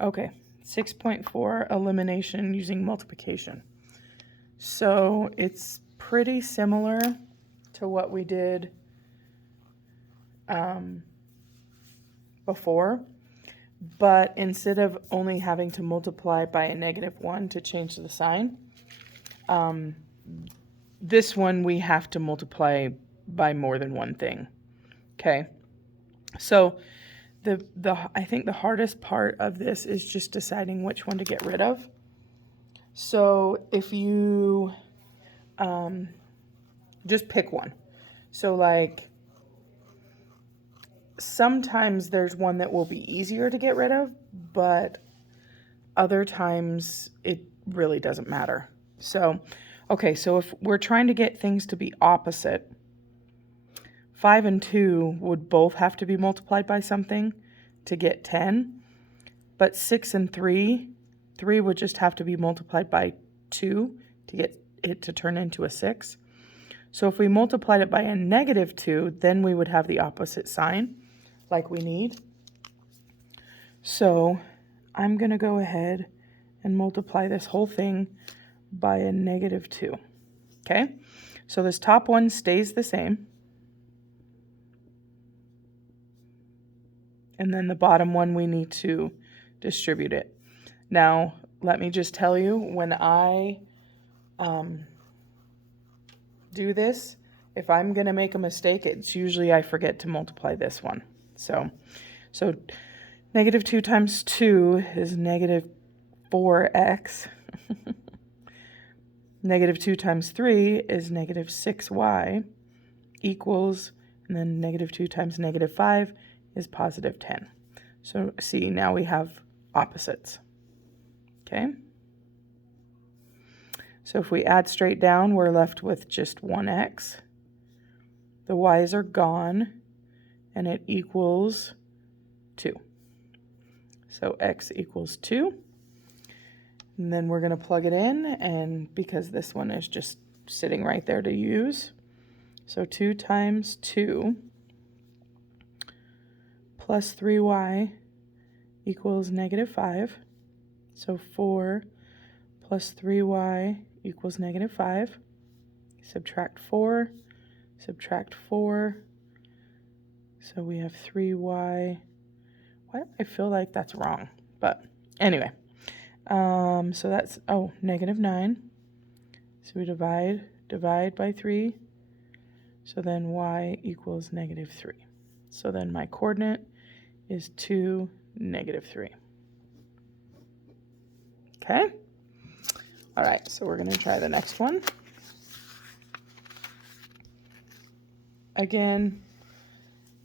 Okay, 6.4, elimination using multiplication. So it's pretty similar to what we did before, but instead of only having to multiply by a -1 to change the sign, this one we have to multiply by more than one thing. Okay, so I think the hardest part of this is just deciding which one to get rid of. So if you just pick one. So like sometimes there's one that will be easier to get rid of, but other times it really doesn't matter. So, okay, so if we're trying to get things to be opposite, 5 and 2 would both have to be multiplied by something to get 10, but 6 and 3 would just have to be multiplied by 2 to get it to turn into a 6. So if we multiplied it by a -2, then we would have the opposite sign like we need. So I'm going to go ahead and multiply this whole thing by a -2. Okay, so this top one stays the same. And then the bottom one, we need to distribute it. Now, let me just tell you, when I do this, if I'm going to make a mistake, it's usually I forget to multiply this one. So -2 times 2 is -4x. -2 times 3 is -6y equals, and then -2 times -5 is +10. So see, now we have opposites. Okay? So if we add straight down, we're left with just 1x. The y's are gone, and it equals 2. So x equals 2. And then we're going to plug it in, and because this one is just sitting right there to use, so 2 times 2 plus 3y equals -5. So 4 plus 3y equals -5. Subtract 4, subtract 4. So we have 3y. Why do I feel like that's wrong? But anyway, so that's, -9. So we divide by 3. So then y equals -3. So then my coordinate is 2, -3. Okay? All right, so we're going to try the next one. Again,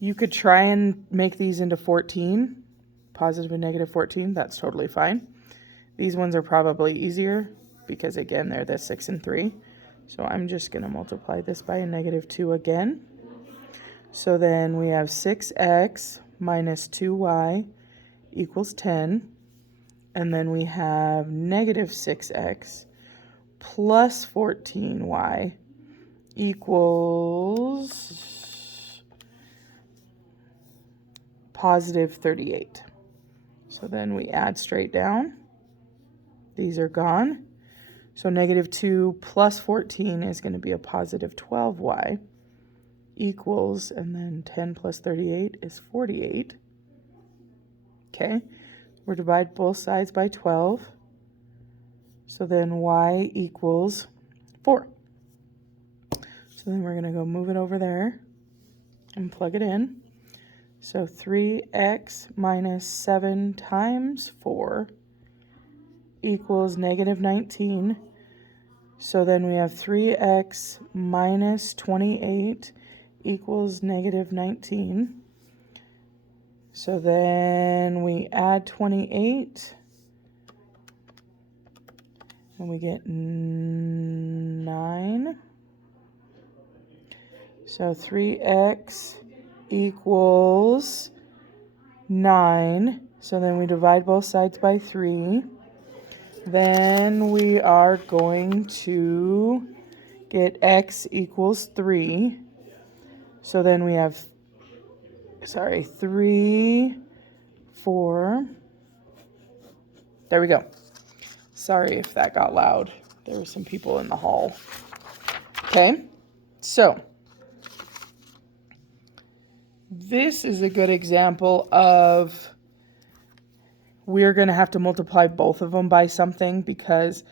you could try and make these into 14, positive and -14. That's totally fine. These ones are probably easier because, again, they're the 6 and 3. So I'm just going to multiply this by a -2 again. So then we have 6x minus 2y equals 10. And then we have -6x plus 14y equals +38. So then we add straight down. These are gone. So -2 plus 14 is going to be a +12y equals, and then 10 plus 38 is 48. Okay, we're divide both sides by 12. So then y equals 4. So then we're going to go move it over there and plug it in. So 3x minus 7 times 4 equals -19. So then we have 3x minus 28 equals -19. So then we add 28 and we get 9. So 3x equals 9. So then we divide both sides by 3. Then we are going to get x equals 3. So then we have, 3, 4, There we go. Sorry if that got loud. There were some people in the hall. Okay, so this is a good example of we're going to have to multiply both of them by something because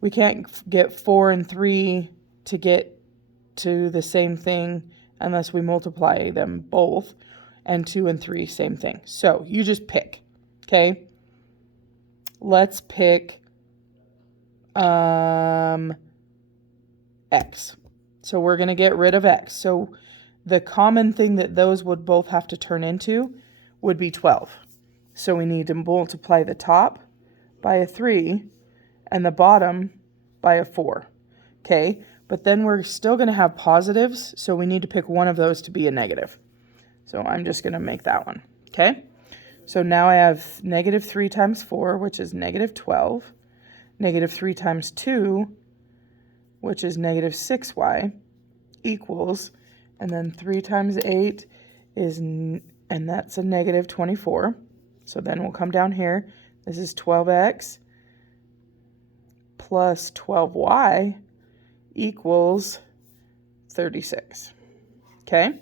we can't get 4 and 3 to get to the same thing unless we multiply them both, and 2 and 3, same thing. So you just pick, okay? Let's pick x. So we're going to get rid of x. So the common thing that those would both have to turn into would be 12. So we need to multiply the top by a 3 and the bottom by a 4. Okay, but then we're still going to have positives, so we need to pick one of those to be a negative. So I'm just going to make that one. Okay, so now I have negative 3 times 4, which is negative 12. Negative 3 times 2, which is negative 6y, equals, and then 3 times 8 is, and that's a negative 24. So then we'll come down here. This is 12x plus 12y equals 36. Okay,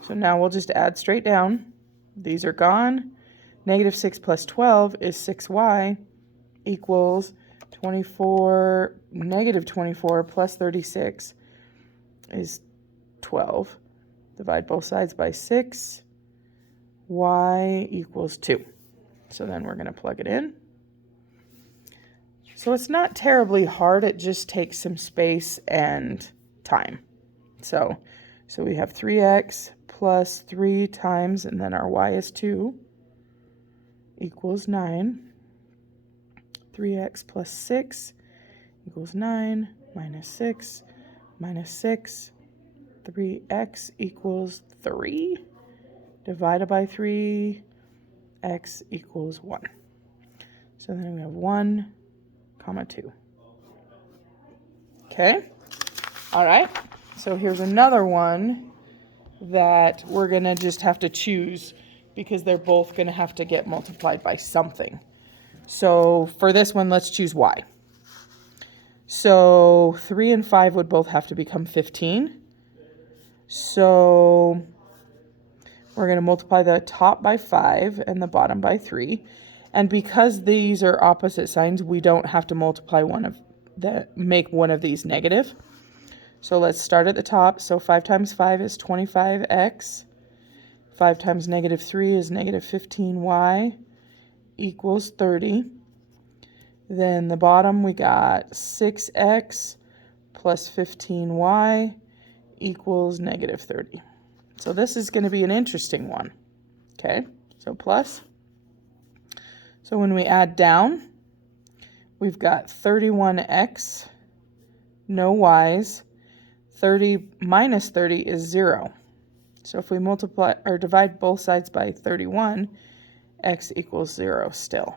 so now we'll just add straight down. These are gone. Negative 6 plus 12 is 6y equals 24, negative 24 plus 36 is 12. Divide both sides by 6. Y equals 2. So then we're going to plug it in. So it's not terribly hard. It just takes some space and time. So we have 3x plus 3 times, and then our y is 2, equals 9. 3x plus 6 equals 9, minus 6, minus 6. 3x equals 3. Divided by 3, x equals 1. So then we have 1, comma 2. Okay, all right. So here's another one that we're going to just have to choose because they're both going to have to get multiplied by something. So for this one, let's choose y. So 3 and 5 would both have to become 15. So we're going to multiply the top by 5 and the bottom by 3. And because these are opposite signs, we don't have to multiply make one of these negative. So let's start at the top. So 5 times 5 is 25x. 5 times negative 3 is negative 15y equals 30. Then the bottom we got 6x plus 15y equals negative 30. So this is going to be an interesting one. Okay, so plus. So when we add down, we've got 31x, no y's. 30 minus 30 is 0. So if we multiply or divide both sides by 31, x equals 0 still.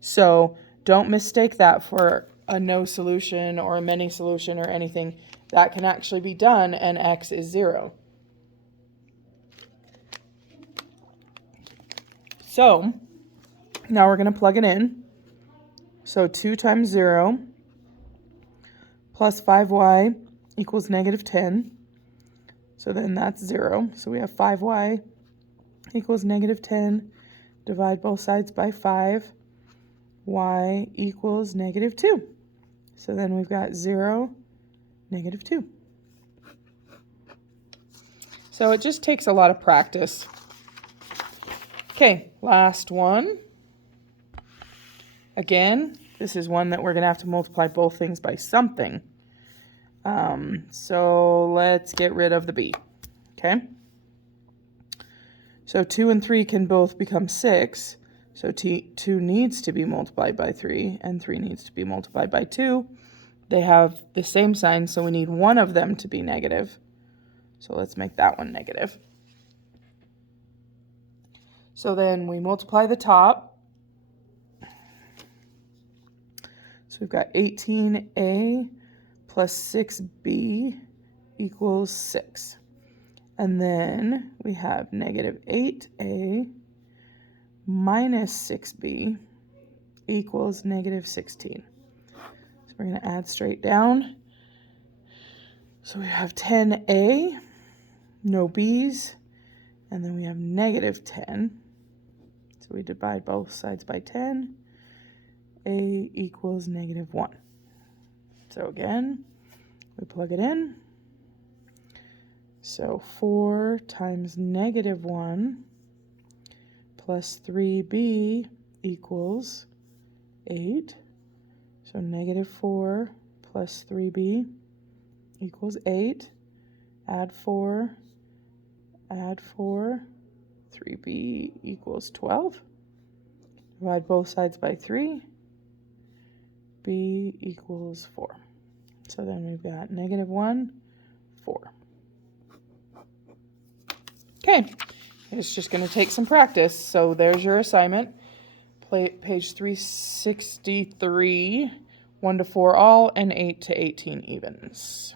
So don't mistake that for a no solution or a many solution or anything. That can actually be done, and x is 0. So now we're going to plug it in. So 2 times 0 plus 5y equals negative 10. So then that's 0. So we have 5y equals negative 10. Divide both sides by 5. Y equals negative 2. So then we've got 0, negative 2. So it just takes a lot of practice. Okay, last one. Again, this is one that we're going to have to multiply both things by something. So let's get rid of the b. Okay? So 2 and 3 can both become 6. So 2 needs to be multiplied by 3, and 3 needs to be multiplied by 2. They have the same sign, so we need one of them to be negative. So let's make that one negative. So then we multiply the top. So we've got 18a plus 6b equals 6. And then we have negative 8a minus 6b equals negative 16. So we're going to add straight down. So we have 10a, no b's, and then we have negative 10. So we divide both sides by 10. A equals negative 1. So again, we plug it in. So 4 times negative 1 plus 3b equals 8. So negative 4 plus 3b equals 8. Add 4, 3b equals 12. Divide both sides by 3. B equals 4. So then we've got negative 1, 4. Okay, it's just going to take some practice. So there's your assignment. Page 363, 1 to 4 all, and 8 to 18 evens.